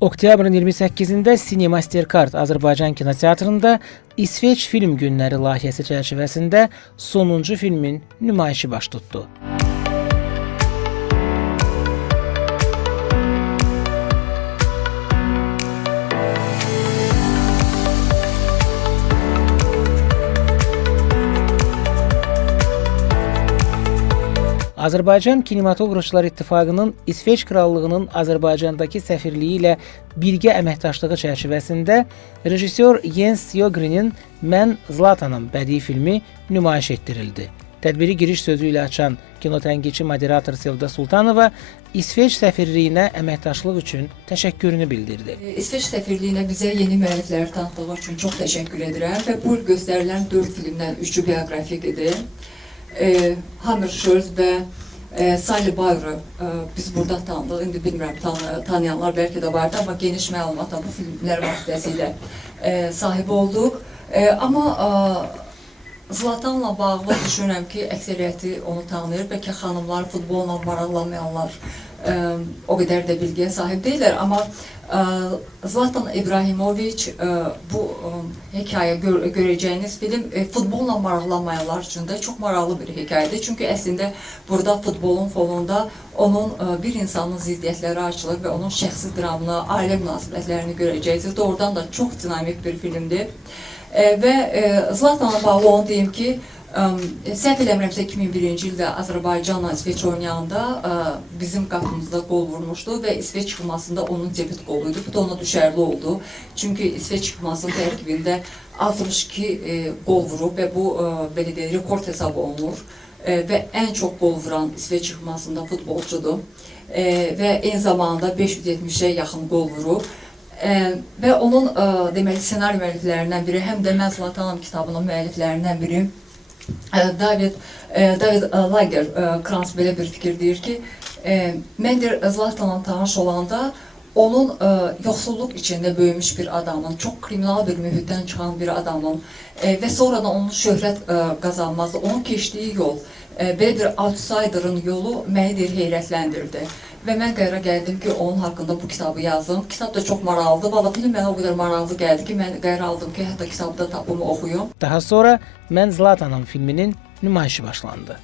Oktyabrın 28-də Cinemastercard Azərbaycan kinoteatrında İsveç Film Günləri layihəsi çərçivəsində sonuncu filmin nümayişi baş tutdu. Azərbaycan Kinematografçılar İttifaqının İsveç Krallığının Azərbaycandakı səfirliyi ilə birgə əməkdaşlığı çərçivəsində rejissor Jens Sjögren'in Mən Zlatanım bədii filmi nümayiş etdirildi. Tədbiri giriş sözü ilə açan kinotənqidçi moderator Sevda Sultanova İsveç səfirliyinə əməkdaşlıq üçün təşəkkürünü bildirdi. İsveç səfirliyinə bizə yeni müəllifləri tanıtdığı üçün çox təşəkkür edirəm və bu il göstərilən 4 filmdən 3-ü bioqrafik idi. Hammershøi və Sally Bayır'ı biz burada tanıdıq. İndi bilmirəm, tanıyanlar bəlkə də vardı, amma geniş məlumata bu filmlər vasitəsilə sahib olduq. Amma Zlatanla bağlı düşünürəm ki, əksəriyyəti onu tanıyır. Bəlkə xanımlar, futbolla maraqlanmayanlar o qədər də bilgiyə sahib deyirlər. Amma Zlatan İbrahimoviç bu hekayə görəcəyiniz film futbolla maraqlanmayanlar üçün də çox maraqlı bir hekayədir. Çünki əslində burada futbolun fonunda onun bir insanın ziddiyyətləri açılır və onun şəxsi dramını, ailə münasibətlərini görəcəksiniz. Doğrudan da çox dinamik bir filmdir. Və Zlatanla bağlı onu deyim ki, səhv eləmirəmsə 2001-ci ildə Azərbaycanla İsveç oynayanda bizim qapımızda qol vurmuşdu və İsveç çıxmasında onun debüt qoluydu. Bu da ona düşərli oldu. Çünki İsveç çıxmasının tərkibində 62 qol vurub və bu belə deyək, rekord hesab olunur və ən çox qol vuran İsveç çıxmasında futbolçudur və eyni zamanda 570-ə yaxın qol vurub. Və onun deməli ssenari müəlliflərindən biri, həm də Mən Zlatanım kitabının müəlliflərindən biri David Lager Krans belə bir fikir deyir ki, mən Zlatanla tanış olanda onun yoxsulluq içində böyümüş bir adamın, çox kriminal bir mühitdən çıxan bir adamın və sonradan onun şöhrət qazanması, onun keçdiyi yol, belə bir outsider'ın yolu məni deyir heyrətləndirdi. Və mən qərara gəldim ki, onun haqqında bu kitabı yazdım. Kitab da çox maraqlıdır. Valla film mənə o qədər maraqlı gəldi ki, mən qərar aldım ki, hətta kitabı da tapımı oxuyum. Daha sonra Mən Zlatanım filminin nümayişi başlandı.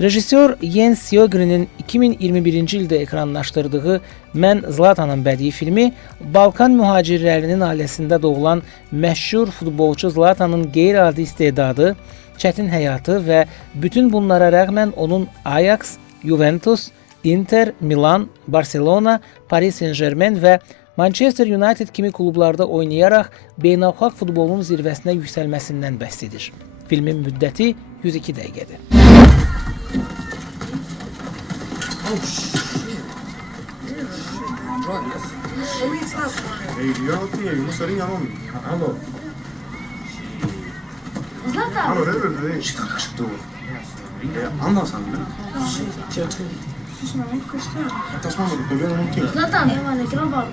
Rejissor Jens Sjögren'in 2021-ci ildə ekranlaşdırdığı Mən Zlatanım bədii filmi Balkan mühacirlərinin ailəsində doğulan məşhur futbolçu Zlatanın qeyri-adi istedadı, çətin həyatı və bütün bunlara rəğmən onun Ajax, Juventus, Inter, Milan, Barcelona, Paris Saint-Germain və Manchester United kimi klublarda oynayaraq beynəlxalq futbolun zirvəsinə yüksəlməsindən bəhs edir. Filmin müddəti 102 dəqiqədir. Zlatan, grabbar.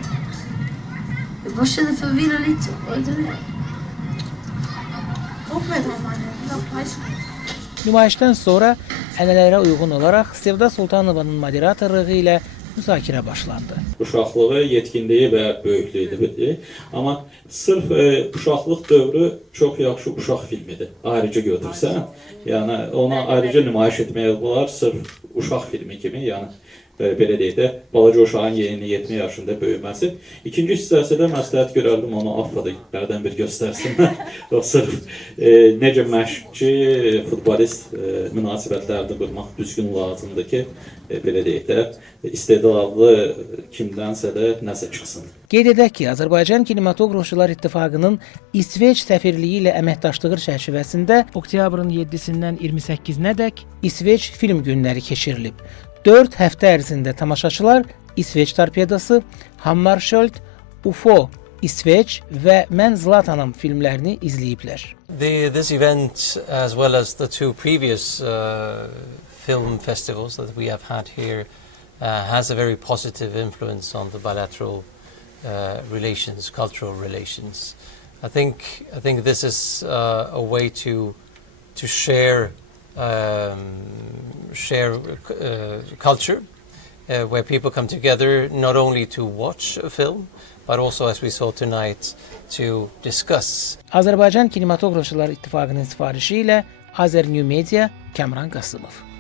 Jag bara känner förvirrad lite. Nümayişdən sonra ənənələrə uyğun olaraq Sevda Sultanovanın moderatorluğu ilə müzakirə başlandı. Uşaqlığı, yetkinliyi və böyüklüyü. Amma sırf uşaqlıq dövrü çox yaxşı uşaq filmidir. Ayrıca götürsən, yəni ona ayrıca nümayiş etmək olar, sırf uşaq filmi kimi, yəni belə deyək də, balaca uşağın yeni 70 yaşında böyüməsi. İkinci hissəsi də məsləhət görərdim onu Afrikalardan bir göstərsinlər. O sırf necə məşqçi, futbolist münasibətlərdə qurmaq düzgün lazımdır ki, belə deyək də, istedadlı kimdənsə də nəsə çıxsın. Qeyd edək ki, Azərbaycan Kinematografçılar İttifaqının İsveç səfirliyi ilə əməkdaşlığı çərçivəsində oktyabrın 7-dən 28-nədək İsveç Film Günləri keçirilib. 4 həftə ərzində tamaşaçılar İsveç torpedası, Hammarskjöld, UFO, İsveç və Mən Zlatanım filmlərini izləyiblər. This event, as well as the two previous film festivals that we have had here, has a very positive influence on the bilateral relations, cultural relations. I think this is a way to share culture, where people come together not only to watch a film, but also, as we saw tonight, to discuss. Azərbaycan Kinematografçılar İttifaqının sifarişi ilə Azər New Media, Kəmran Qasımov.